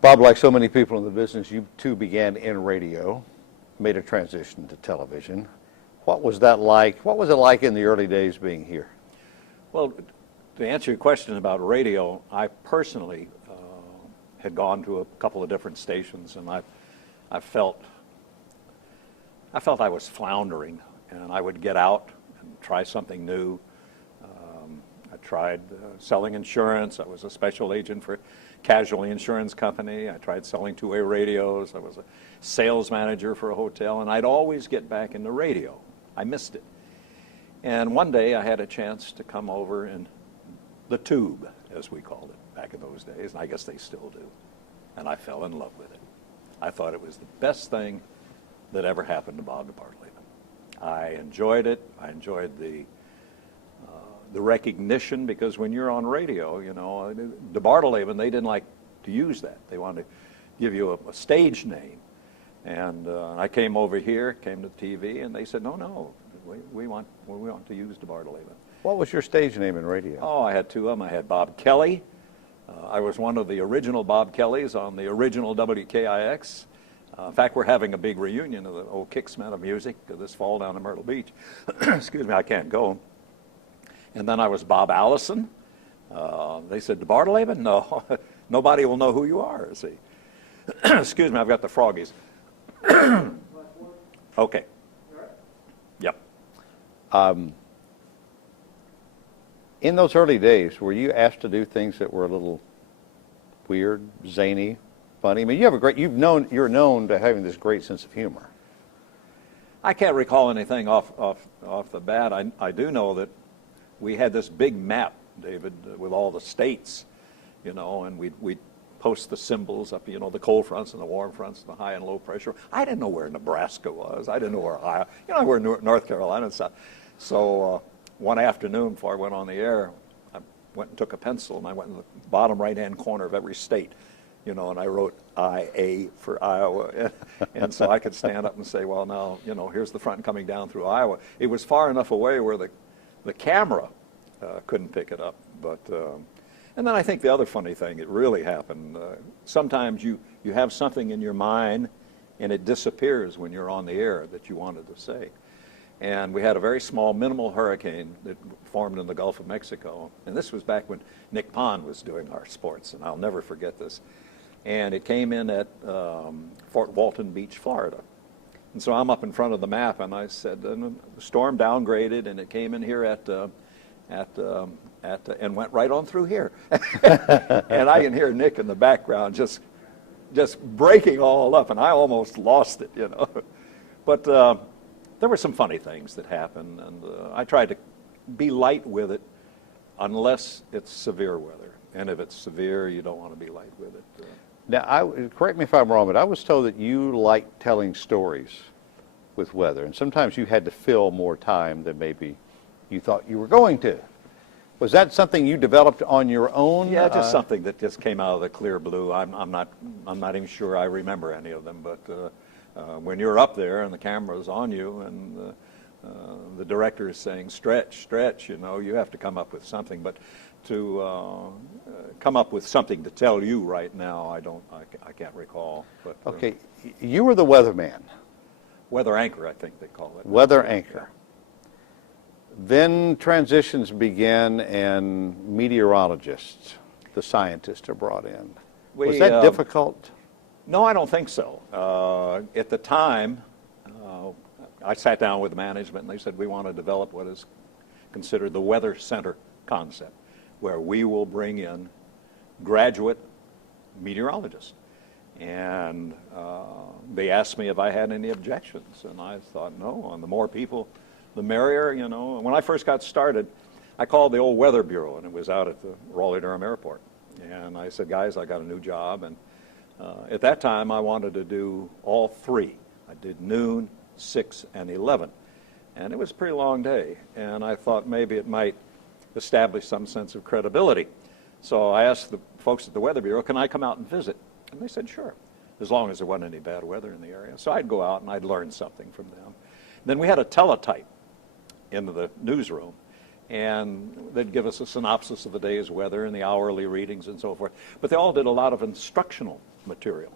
Bob, like so many people in the business, you too began in radio, made a transition to television. What was that like? What was it like in the early days being here? Well, to answer your question about radio, I personally had gone to a couple of different stations, and I felt I was floundering, and I would get out and try something new. I tried selling insurance. I was a special agent for a casualty insurance company. I tried selling two-way radios. I was a sales manager for a hotel, and I'd always get back into radio. I missed it. And one day I had a chance to come over in the tube, as we called it back in those days, and I guess they still do. And I fell in love with it. I thought it was the best thing that ever happened to Bob DeBardeladen. I enjoyed it. I enjoyed the recognition, because when you're on radio, you know, DeBardelaben, they didn't like to use that. They wanted to give you a stage name. And I came over here, came to TV, and they said, no, we want to use DeBardelaben. What was your stage name in radio? Oh, I had two of them. I had Bob Kelly. I was one of the original Bob Kellys on the original WKIX. In fact, we're having a big reunion of the old Kicksmen of music this fall down in Myrtle Beach. Excuse me, I can't go. And then I was Bob Allison. They said, DeBardelaben? No, nobody will know who you are, see. Excuse me, I've got the froggies. Okay. Yep. In those early days, were you asked to do things that were a little weird, zany, funny? I mean, you're known to having this great sense of humor. I can't recall anything off the bat. I do know that we had this big map, David, with all the states, you know, and we'd post the symbols up, you know, the cold fronts and the warm fronts, the high and low pressure. I didn't know where Nebraska was. I didn't know where Iowa, you know, where North Carolina and stuff. So one afternoon before I went on the air, I went and took a pencil and I went in the bottom right-hand corner of every state, you know, and I wrote IA for Iowa. And so I could stand up and say, well, now, you know, here's the front coming down through Iowa. It was far enough away where the camera couldn't pick it up. But and then I think the other funny thing that really happened, sometimes you have something in your mind and it disappears when you're on the air that you wanted to say. And we had a very small, minimal hurricane that formed in the Gulf of Mexico. And this was back when Nick Pond was doing our sports, and I'll never forget this. And it came in at Fort Walton Beach, Florida. And so I'm up in front of the map, and I said, the storm downgraded, and it came in here and went right on through here. And I can hear Nick in the background just breaking all up, and I almost lost it, you know. But there were some funny things that happened, and I tried to be light with it unless it's severe weather. And if it's severe, you don't want to be light with it. Now, correct me if I'm wrong, but I was told that you like telling stories with weather, and sometimes you had to fill more time than maybe you thought you were going to. Was that something you developed on your own? Yeah, just something that just came out of the clear blue. I'm not even sure I remember any of them, but when you're up there and the camera's on you and the director is saying stretch, stretch, you know, you have to come up with something. But to come up with something to tell you right now, I can't recall. But, okay, you were the weatherman. Weather anchor, I think they call it. Weather anchor. Then transitions began and meteorologists, the scientists, are brought in. Was that difficult? No, I don't think so. At the time, I sat down with management and they said we want to develop what is considered the weather center concept, where we will bring in graduate meteorologists. And they asked me if I had any objections, and I thought no, and the more people, the merrier, you know. When I first got started, I called the old Weather Bureau, and it was out at the Raleigh-Durham Airport. And I said, guys, I got a new job, and at that time I wanted to do all three. I did noon, 6, and 11. And it was a pretty long day, and I thought maybe it might establish some sense of credibility. So I asked the folks at the Weather Bureau, can I come out and visit? And they said, sure, as long as there wasn't any bad weather in the area. So I'd go out and I'd learn something from them. Then we had a teletype into the newsroom, and they'd give us a synopsis of the day's weather and the hourly readings and so forth. But they all did a lot of instructional material.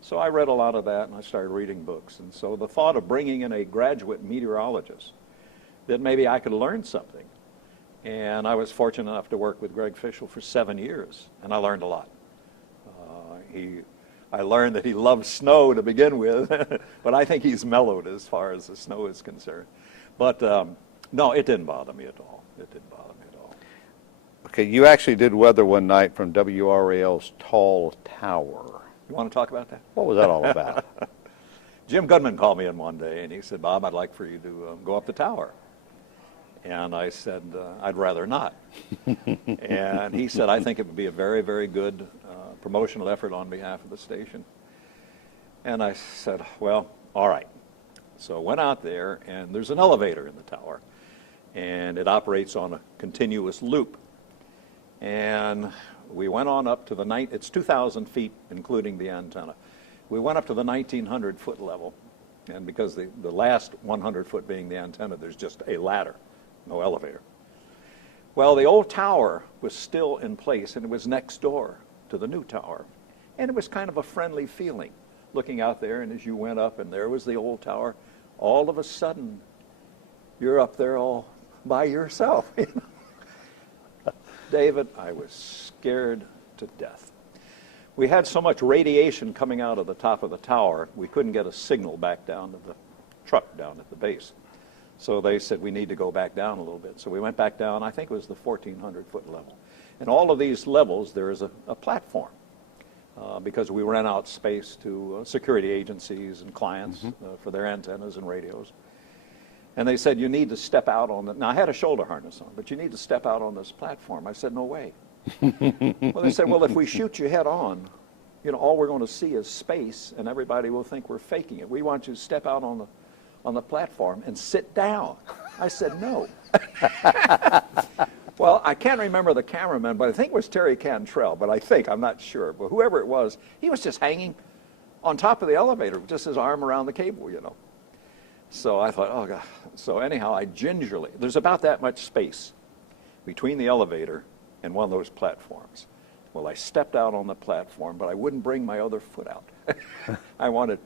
So I read a lot of that, and I started reading books. And so the thought of bringing in a graduate meteorologist, that maybe I could learn something. And I was fortunate enough to work with Greg Fischel for 7 years, and I learned a lot. I learned that he loves snow to begin with, but I think he's mellowed as far as the snow is concerned. But no, it didn't bother me at all. It didn't bother me at all. Okay, you actually did weather one night from WRAL's tall tower. You want to talk about that? What was that all about? Jim Goodman called me in one day, and he said, Bob, I'd like for you to go up the tower. And I said, I'd rather not. And he said, I think it would be a very, very good promotional effort on behalf of the station. And I said, well, all right. So I went out there, and there's an elevator in the tower, and it operates on a continuous loop. And we went on up to the night, it's 2,000 feet, including the antenna. We went up to the 1,900-foot level, and because the last 100 foot being the antenna, there's just a ladder, no elevator. Well, the old tower was still in place, and it was next door to the new tower. And it was kind of a friendly feeling, looking out there, and as you went up, and there was the old tower, all of a sudden, you're up there all by yourself. David, I was scared to death. We had so much radiation coming out of the top of the tower, we couldn't get a signal back down to the truck down at the base. So they said, we need to go back down a little bit. So we went back down, I think it was the 1,400-foot level. And all of these levels, there is a platform because we ran out space to security agencies and clients for their antennas and radios. And they said, you need to step out on the, now I had a shoulder harness on, but you need to step out on this platform. I said, no way. Well, they said, well, if we shoot you head on, you know, all we're going to see is space, and everybody will think we're faking it. We want you to step out on the platform and sit down. I said, no. Well, I can't remember the cameraman, but I think it was Terry Cantrell, but I'm not sure. But whoever it was, he was just hanging on top of the elevator, just his arm around the cable, you know. So I thought, oh, God. So anyhow, I gingerly, there's about that much space between the elevator and one of those platforms. Well, I stepped out on the platform, but I wouldn't bring my other foot out. I wanted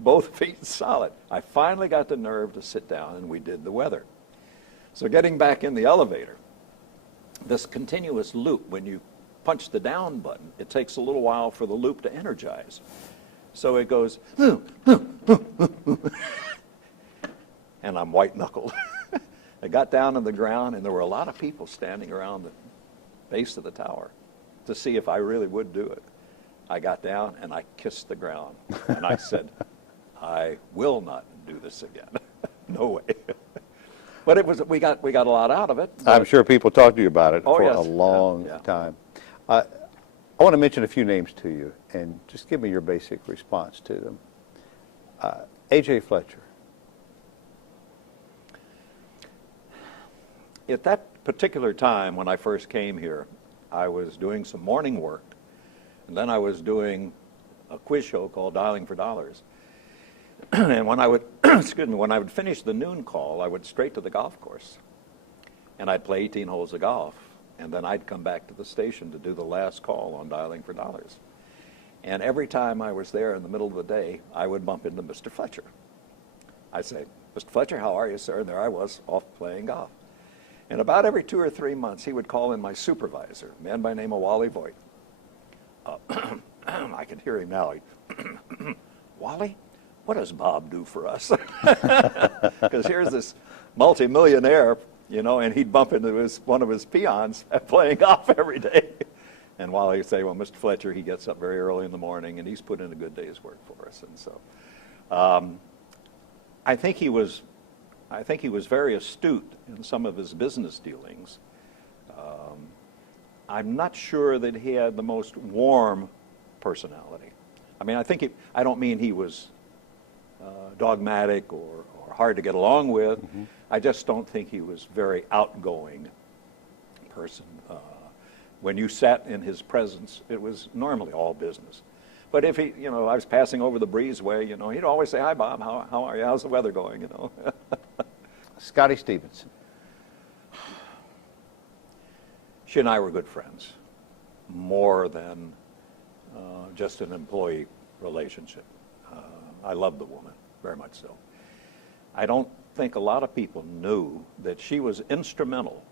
both feet solid. I finally got the nerve to sit down, and we did the weather. So getting back in the elevator, this continuous loop, when you punch the down button, it takes a little while for the loop to energize. So it goes, and I'm white-knuckled. I got down to the ground, and there were a lot of people standing around the base of the tower to see if I really would do it. I got down, and I kissed the ground, and I said, I will not do this again. No way. But it was, we got a lot out of it. I'm sure people talked to you about it for yes. a long time. I want to mention a few names to you, and just give me your basic response to them. A.J. Fletcher. At that particular time when I first came here, I was doing some morning work, and then I was doing a quiz show called Dialing for Dollars. And when I would, when I would finish the noon call, I would straight to the golf course, and I'd play 18 holes of golf, and then I'd come back to the station to do the last call on Dialing for Dollars. And every time I was there in the middle of the day, I would bump into Mr. Fletcher. I'd say, Mr. Fletcher, how are you, sir? And there I was, off playing golf. And about every 2 or 3 months, he would call in my supervisor, a man by the name of Wally Voigt. I could hear him now. Wally, what does Bob do for us? Because here's this multimillionaire, you know, and he'd bump into one of his peons playing golf every day. And Wally would say, well, Mr. Fletcher, he gets up very early in the morning, and he's put in a good day's work for us. And so I think he was very astute in some of his business dealings. I'm not sure that he had the most warm personality. I mean, I don't mean he was dogmatic or hard to get along with. Mm-hmm. I just don't think he was very outgoing person. When you sat in his presence, it was normally all business. But if he, you know, I was passing over the breezeway, you know, he'd always say, hi, Bob, how are you? How's the weather going, you know? Scotty Stevenson. She and I were good friends, more than just an employee relationship. I love the woman, very much so. I don't think a lot of people knew that she was instrumental,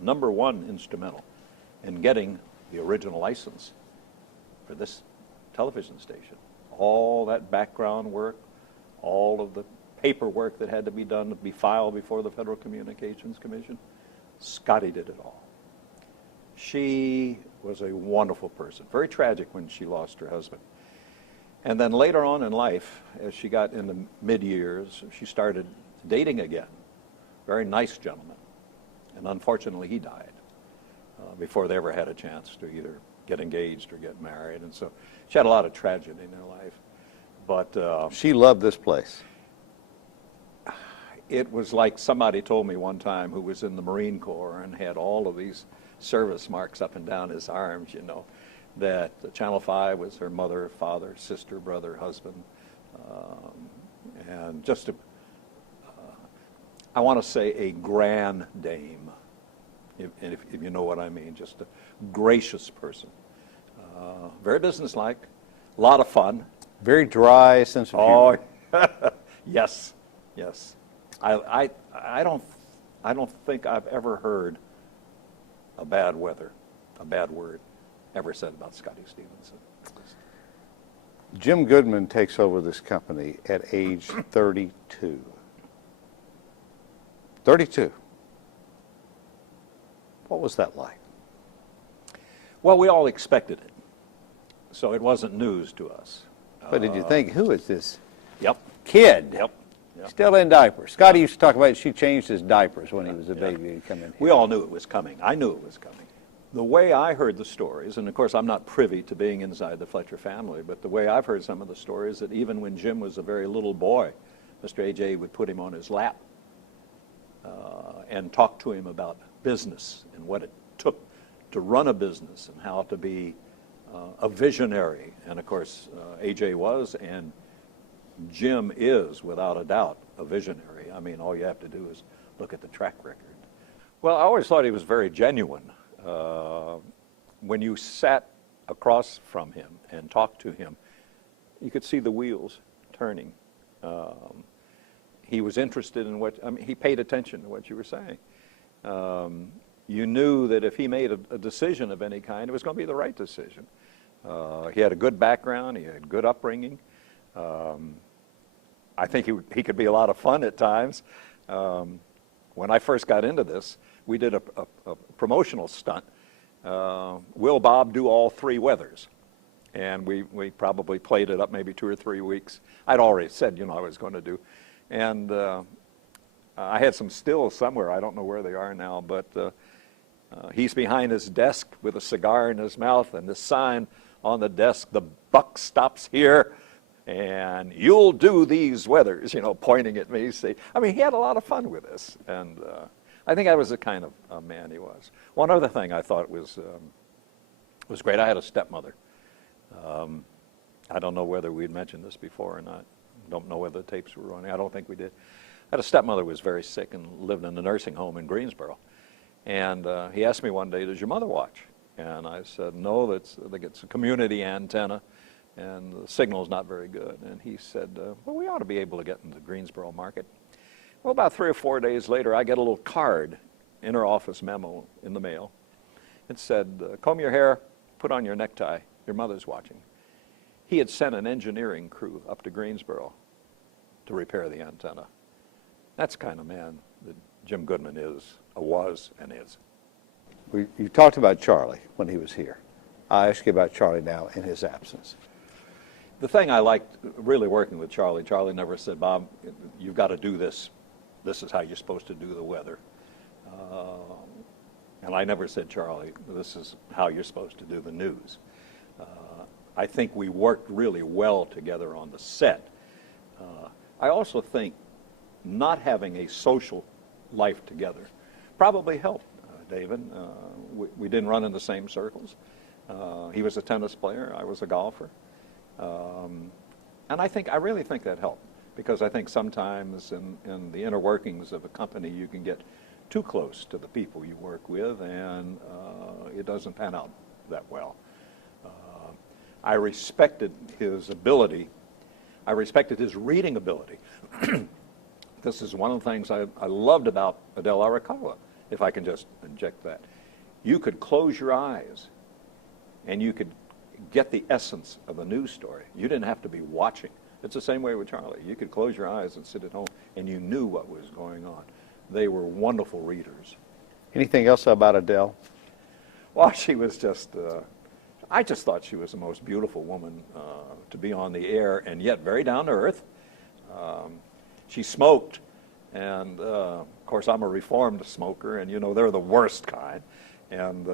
number one instrumental, in getting the original license for this television station. All that background work, all of the paperwork that had to be done to be filed before the Federal Communications Commission, Scotty did it all. She was a wonderful person. Very tragic when she lost her husband. And then later on in life, as she got in the mid-years, she started dating again. Very nice gentleman. And unfortunately, he died before they ever had a chance to either get engaged or get married. And so she had a lot of tragedy in her life. But She loved this place. it was like somebody told me one time who was in the Marine Corps and had all of these service marks up and down his arms, you know, that Channel 5 was her mother, father, sister, brother, husband, and just I want to say a grand dame, if you know what I mean, just a gracious person. Very businesslike, a lot of fun. Very dry sense of humor. Oh, yes, yes. I don't think I've ever heard a bad word ever said about Scotty Stevenson. Jim Goodman takes over this company at age 32. 32. What was that like? Well, we all expected it, so it wasn't news to us. But did you think, who is this Yep. kid? Yep. Still in diapers. Scotty used to talk about she changed his diapers when he was a baby. He'd come in here. We all knew it was coming. I knew it was coming. The way I heard the stories, and of course I'm not privy to being inside the Fletcher family, but the way I've heard some of the stories, that even when Jim was a very little boy, Mr. A.J. would put him on his lap and talk to him about business and what it took to run a business and how to be a visionary. And of course, A.J. was, and Jim is, without a doubt, a visionary. I mean, all you have to do is look at the track record. Well, I always thought he was very genuine. When you sat across from him and talked to him, you could see the wheels turning. He was interested in what, I mean, he paid attention to what you were saying. You knew that if he made a decision of any kind, it was going to be the right decision. He had a good background, he had good upbringing. I think he could be a lot of fun at times. When I first got into this, we did a promotional stunt. Will Bob do all three weathers? And we probably played it up maybe 2 or 3 weeks. I'd already said, you know, I was going to do. And I had some stills somewhere. I don't know where they are now, but he's behind his desk with a cigar in his mouth and this sign on the desk, "The buck stops here, and you'll do these weathers," you know, pointing at me. I mean, he had a lot of fun with this, and I think that was the kind of man he was. One other thing I thought was great. I had a stepmother. I don't know whether we'd mentioned this before or not. Don't know whether the tapes were running. I don't think we did. I had a stepmother who was very sick and lived in a nursing home in Greensboro. And he asked me one day, "Does your mother watch?" And I said, "No, I think it's a community antenna, and the signal's not very good." And he said, "Well, we ought to be able to get in the Greensboro market." Well, about 3 or 4 days later, I get a little card, inter-office memo in the mail. It said, "Comb your hair, put on your necktie, your mother's watching." He had sent an engineering crew up to Greensboro to repair the antenna. That's the kind of man that Jim Goodman was and is. You talked about Charlie when he was here. I ask you about Charlie now in his absence. The thing I liked really working with Charlie never said, "Bob, you've got to do this. This is how you're supposed to do the weather." And I never said, "Charlie, this is how you're supposed to do the news." I think we worked really well together on the set. I also think not having a social life together probably helped, David. We didn't run in the same circles. He was a tennis player, I was a golfer. And I really think that helped, because I think sometimes in the inner workings of a company you can get too close to the people you work with, and it doesn't pan out that well. I respected his ability. I respected his reading ability. This is one of the things I loved about Adele Arakawa, if I can just inject that. You could close your eyes and you could get the essence of a news story. You didn't have to be watching. It's the same way with Charlie. You could close your eyes and sit at home and you knew what was going on. They were wonderful readers. Anything else about Adele? Well, she was just, I just thought she was the most beautiful woman to be on the air, and yet very down to earth. She smoked, and of course I'm a reformed smoker, and you know, they're the worst kind. And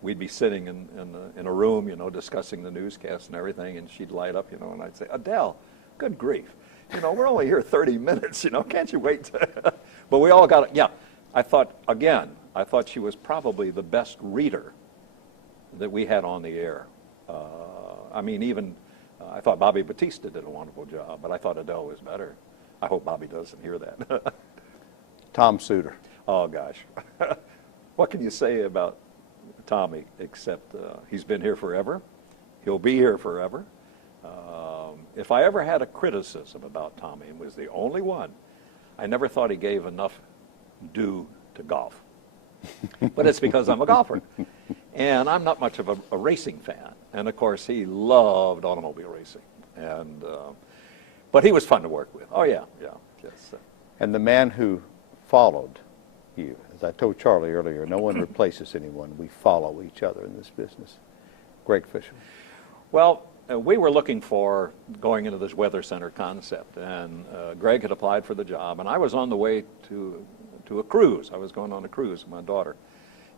we'd be sitting in a room, you know, discussing the newscasts and everything, and she'd light up, you know, and I'd say, Adele, good grief. You know, we're only here 30 minutes, you know, can't you wait? But we all got it. Yeah, I thought she was probably the best reader that we had on the air. I mean, even, I thought Bobby Batista did a wonderful job, but I thought Adele was better. I hope Bobby doesn't hear that. Tom Suter. Oh, gosh. What can you say about Tommy, except he's been here forever. He'll be here forever. If I ever had a criticism about Tommy, and was the only one, I never thought he gave enough due to golf. But it's because I'm a golfer. And I'm not much of a racing fan. And of course, he loved automobile racing. And but he was fun to work with. Oh, yeah, yeah. Just, And the man who followed you, as I told Charlie earlier, no one replaces anyone. We follow each other in this business. Greg Fisher. Well, we were looking for going into this weather center concept, and Greg had applied for the job, and I was on the way to a cruise. I was going on a cruise with my daughter.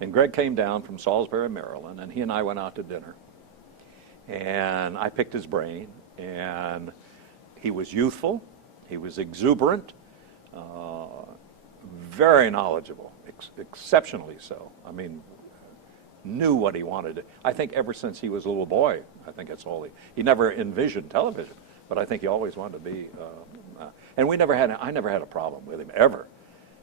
And Greg came down from Salisbury, Maryland, and he and I went out to dinner. And I picked his brain, and he was youthful, he was exuberant, very knowledgeable, exceptionally so. I mean, knew what he wanted. I think ever since he was a little boy, I think that's all he never envisioned television, but I think he always wanted to be, and I never had a problem with him, ever.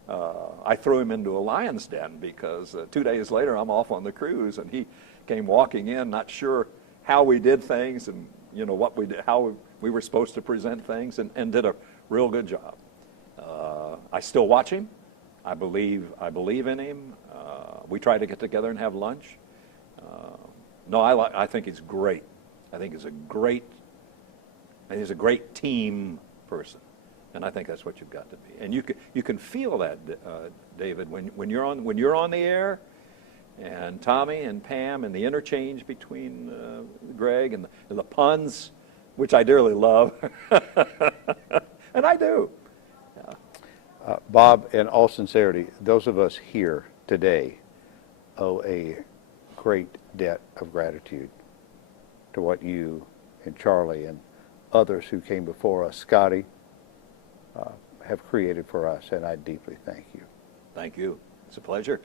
I threw him into a lion's den because 2 days later I'm off on the cruise, and he came walking in, not sure how we did things and you know what we did, how we were supposed to present things, and did a real good job. I still watch him. I believe in him. We try to get together and have lunch. I think he's great. I think he's a great team person. And I think that's what you've got to be. And you can feel that, David, when you're on the air, and Tommy and Pam, and the interchange between Greg and the puns, which I dearly love, and I do. Yeah. Bob, in all sincerity, those of us here today owe a great debt of gratitude to what you and Charlie and others who came before us, Scotty, have created for us, and I deeply thank you. Thank you. It's a pleasure.